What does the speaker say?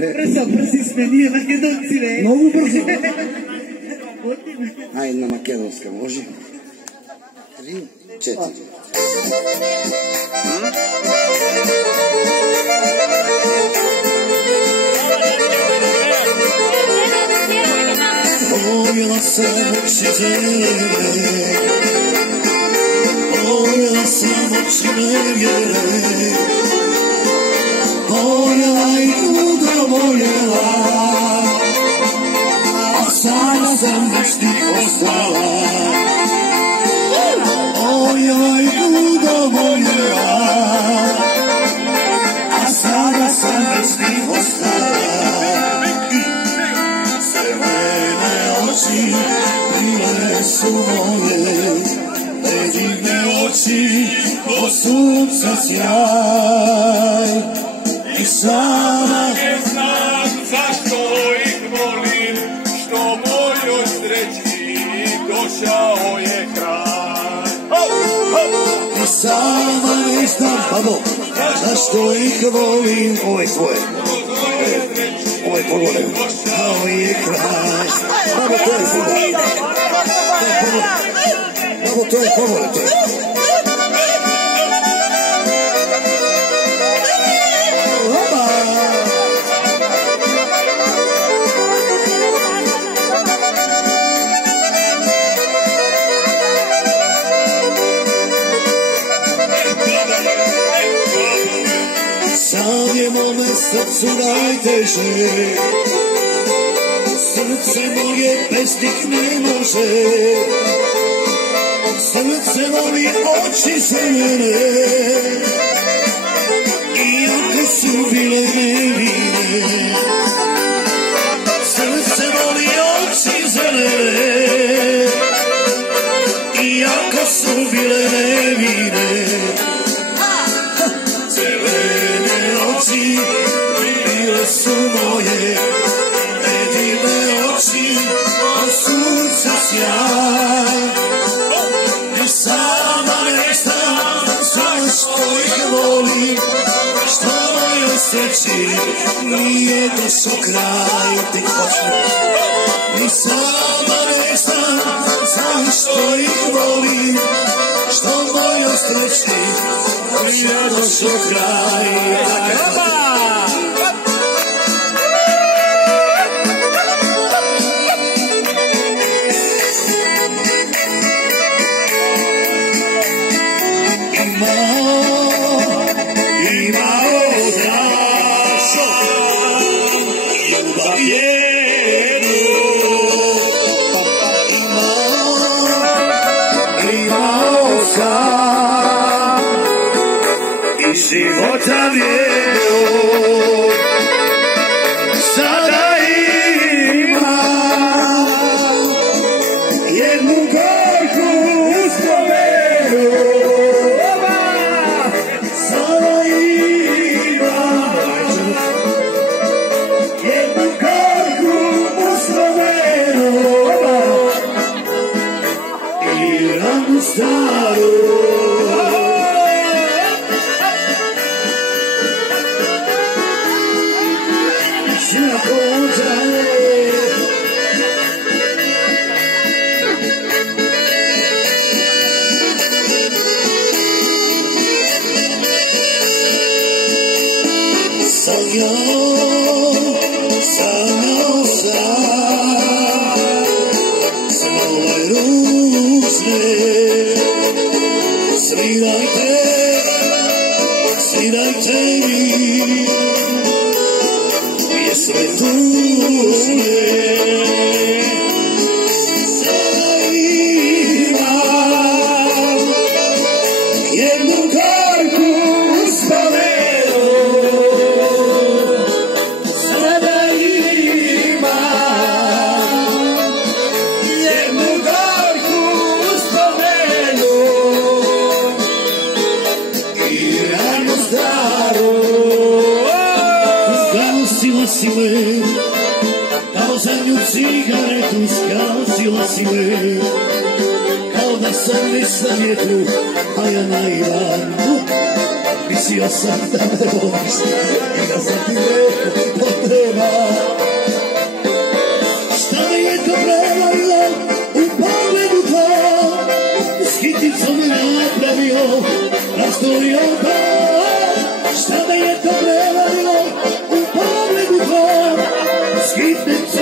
Brzi sme, nije makedonci, ne? Mnogo brzo. Ajde na makedonska, može? 3, 4. Voljela sam oči žene, voljela sam oči nevjere, voljela i mudro voljela, a sada sam već ti ostala. Voljela i mudro voljela, a sada sam već ti ostala. Bile su moje, te divne oči, ko sunca sjaj. I sama ne znam zašto ih volim, što mojoj sreći došao je kraj. I sama ne znam, babo, zašto ih volim. Ovo je tvoje. Ovo je pogode. Došao je kraj. Babo, to je pogode. Babo, to je pogode, to je. Sam je mome srcu najteže, srce moje bez njih ne može. Srce voli oči zemljene, iako su bile nevine. Srce voli oči zemljene, iako su bile nevine. Bile su moje, te divne oči, ko sunca sjaj. I sama ne znam zašto ih volim, što mojoj sreći nije došao kraj. Ti počne. I sama ne znam zašto ih volim, što mojoj sreći nije došao kraj. Života vjeru sada ima jednu gorku uspomenu. Sada ima jednu gorku uspomenu i ranu staru. Svidajte mi, je sve tužne. Sada imam jednu gorku uspomenu. Sada imam jednu gorku uspomenu i ranu staru. Zgasila si me, kao zadnju cigaretu zgasila si me, kao da sam već na vjetru, a ja naivan. Mislio sam da me voliš i da sam ti rekao, Šta me je to prevarilo u pogledu tvojom, skitnem